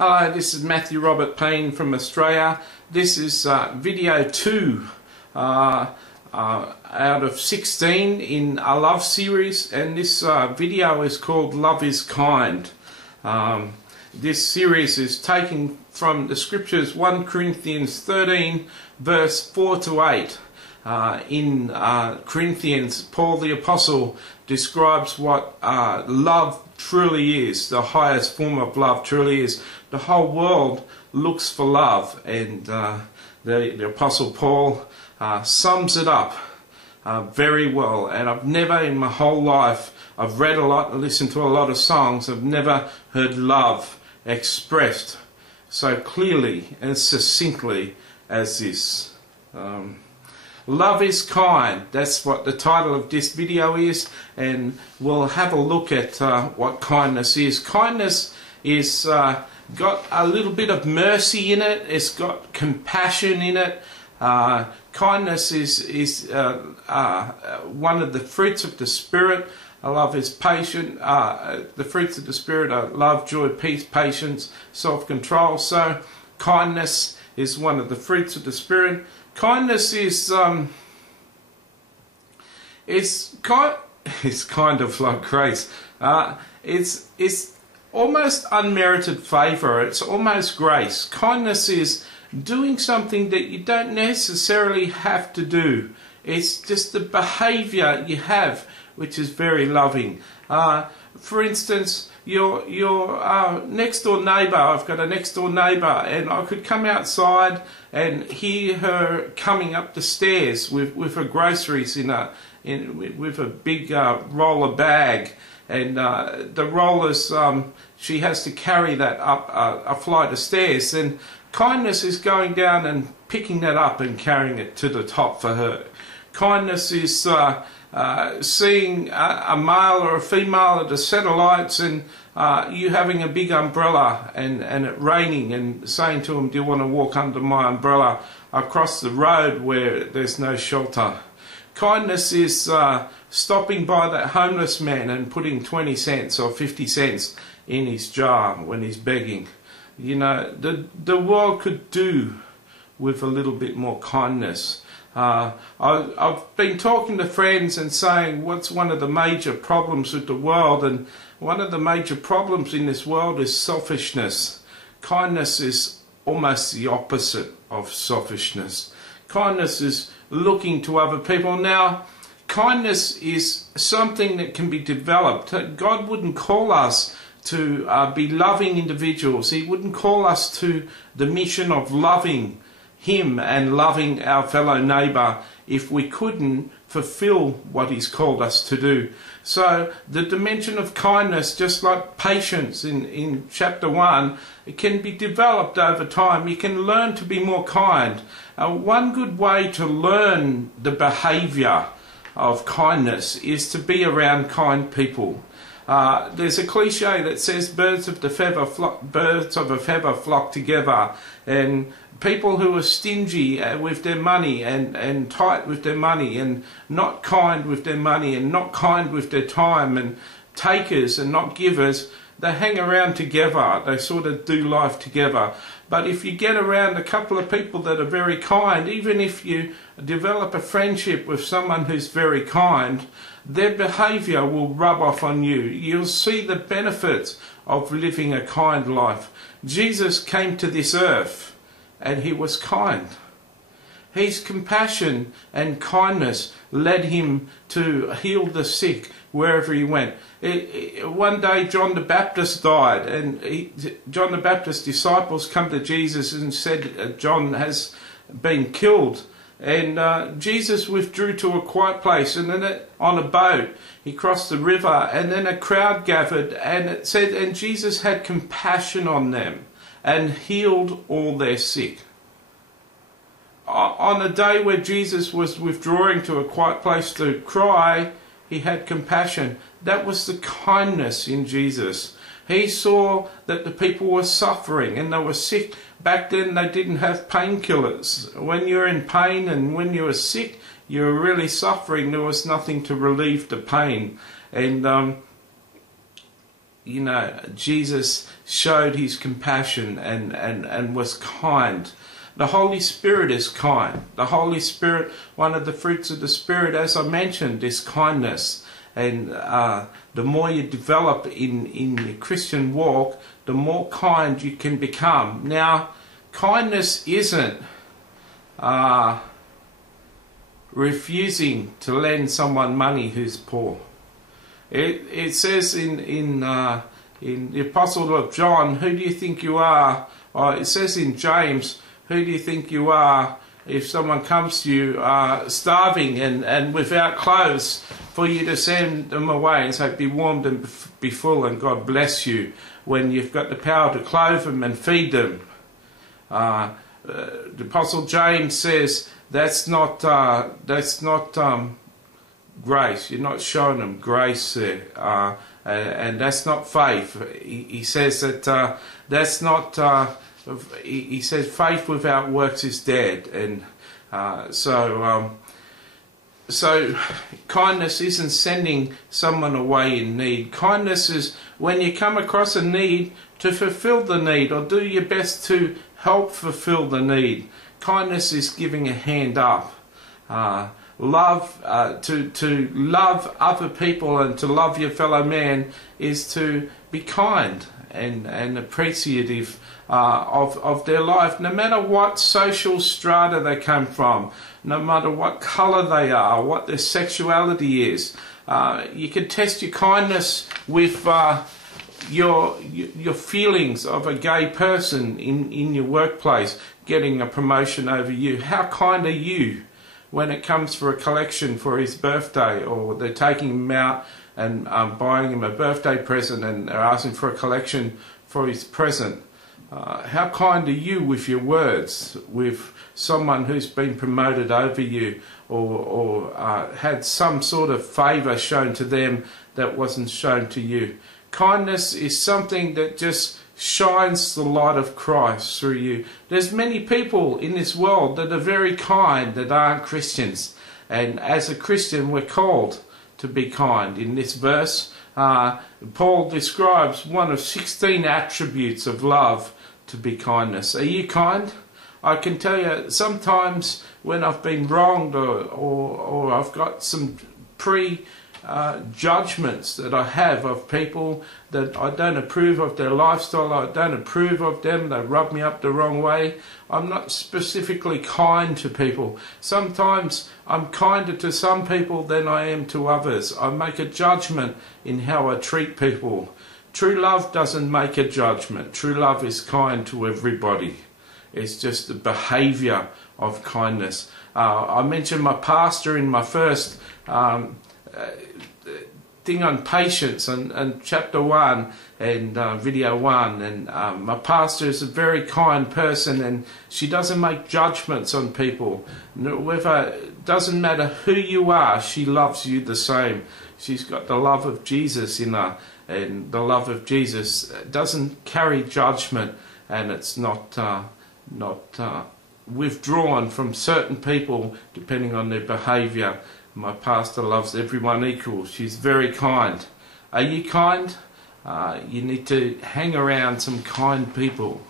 Hello, this is Matthew Robert Payne from Australia. This is video 2 out of 16 in a love series, and this video is called Love is Kind. This series is taken from the scriptures 1 Corinthians 13 verse 4 to 8. In Corinthians, Paul the Apostle describes what love truly is, the highest form of love truly is. The whole world looks for love, and the Apostle Paul sums it up very well. And I've never in my whole life, I've read a lot and listened to a lot of songs, I've never heard love expressed so clearly and succinctly as this. Love is kind. That's what the title of this video is, and we'll have a look at what kindness is. Kindness is got a little bit of mercy in it. It's got compassion in it. Kindness is one of the fruits of the Spirit. Love is patient. The fruits of the Spirit are love, joy, peace, patience, self-control. So kindness is one of the fruits of the Spirit. Kindness is it's kind of like grace. It's almost unmerited favour. It's almost grace. Kindness is doing something that you don't necessarily have to do. It's just the behaviour you have, which is very loving. For instance, your next door neighbour, I've got a next door neighbour, and I could come outside and hear her coming up the stairs with her groceries with a big roller bag, and the rollers, she has to carry that up a flight of stairs, and kindness is going down and picking that up and carrying it to the top for her. Kindness is seeing a male or a female at a set of lights, and you having a big umbrella and it raining, and saying to them, do you want to walk under my umbrella across the road where there's no shelter? Kindness is stopping by that homeless man and putting 20 cents or 50 cents in his jar when he's begging. You know, the world could do with a little bit more kindness. I've been talking to friends and saying, what's one of the major problems with the world? And one of the major problems in this world is selfishness. Kindness is almost the opposite of selfishness. Kindness is looking to other people. Now, kindness is something that can be developed. God wouldn't call us to be loving individuals. He wouldn't call us to the mission of loving Him and loving our fellow neighbour if we couldn't fulfill what He's called us to do. So the dimension of kindness, just like patience in chapter 1, it can be developed over time. You can learn to be more kind. One good way to learn the behaviour of kindness is to be around kind people. There's a cliche that says birds of a feather flock together, and people who are stingy with their money and tight with their money and not kind with their money and not kind with their time and takers and not givers, they hang around together. They sort of do life together. But if you get around a couple of people that are very kind, even if you develop a friendship with someone who's very kind, their behaviour will rub off on you. You'll see the benefits of living a kind life. Jesus came to this earth and He was kind. His compassion and kindness led Him to heal the sick wherever He went. One day John the Baptist died, and John the Baptist's disciples come to Jesus and said John has been killed. And Jesus withdrew to a quiet place, and then on a boat He crossed the river, and then a crowd gathered, and it said, and Jesus had compassion on them and healed all their sick. On a day where Jesus was withdrawing to a quiet place to cry, He had compassion. That was the kindness in Jesus. He saw that the people were suffering and they were sick. Back then they didn't have painkillers. When you're in pain and when you were sick, you were really suffering. There was nothing to relieve the pain. And you know, Jesus showed his compassion and was kind. The Holy Spirit is kind. The Holy Spirit, one of the fruits of the Spirit, as I mentioned, is kindness. And the more you develop in your Christian walk, the more kind you can become. Now, kindness isn't refusing to lend someone money who's poor. It says in the Apostle of John, who do you think you are? Or it says in James, who do you think you are if someone comes to you starving and without clothes, for you to send them away and say, be warmed and be full and God bless you, when you've got the power to clothe them and feed them? The Apostle James says that's not grace. You're not showing them grace there, and that's not faith. He says that that's not. He says faith without works is dead, and so kindness isn't sending someone away in need. Kindness is when you come across a need, to fulfill the need or do your best to help fulfill the need. Kindness is giving a hand up. Love, to love other people and to love your fellow man is to be kind and appreciative of their life, no matter what social strata they come from, no matter what colour they are, what their sexuality is. You can test your kindness with your feelings of a gay person in your workplace getting a promotion over you. How kind are you when it comes for a collection for his birthday, or they're taking him out and buying him a birthday present and they're asking for a collection for his present? How kind are you with your words with someone who's been promoted over you, or had some sort of favour shown to them that wasn't shown to you? Kindness is something that just shines the light of Christ through you. There's many people in this world that are very kind that aren't Christians, and as a Christian we're called to be kind. In this verse, Paul describes one of 16 attributes of love to be kindness. Are you kind? I can tell you, sometimes when I've been wronged or I've got some judgments that I have of people that I don't approve of their lifestyle, I don't approve of them, they rub me up the wrong way, I'm not specifically kind to people. Sometimes I'm kinder to some people than I am to others. I make a judgment in how I treat people. True love doesn't make a judgment. True love is kind to everybody. It's just the behaviour of kindness. I mentioned my pastor in my first thing on patience and chapter 1 and video 1, and my pastor is a very kind person, and she doesn't make judgments on people. Doesn't matter who you are, she loves you the same. She's got the love of Jesus in her, and the love of Jesus doesn't carry judgment, and it's not withdrawn from certain people depending on their behaviour. My pastor loves everyone equal. She's very kind. Are you kind? You need to hang around some kind people.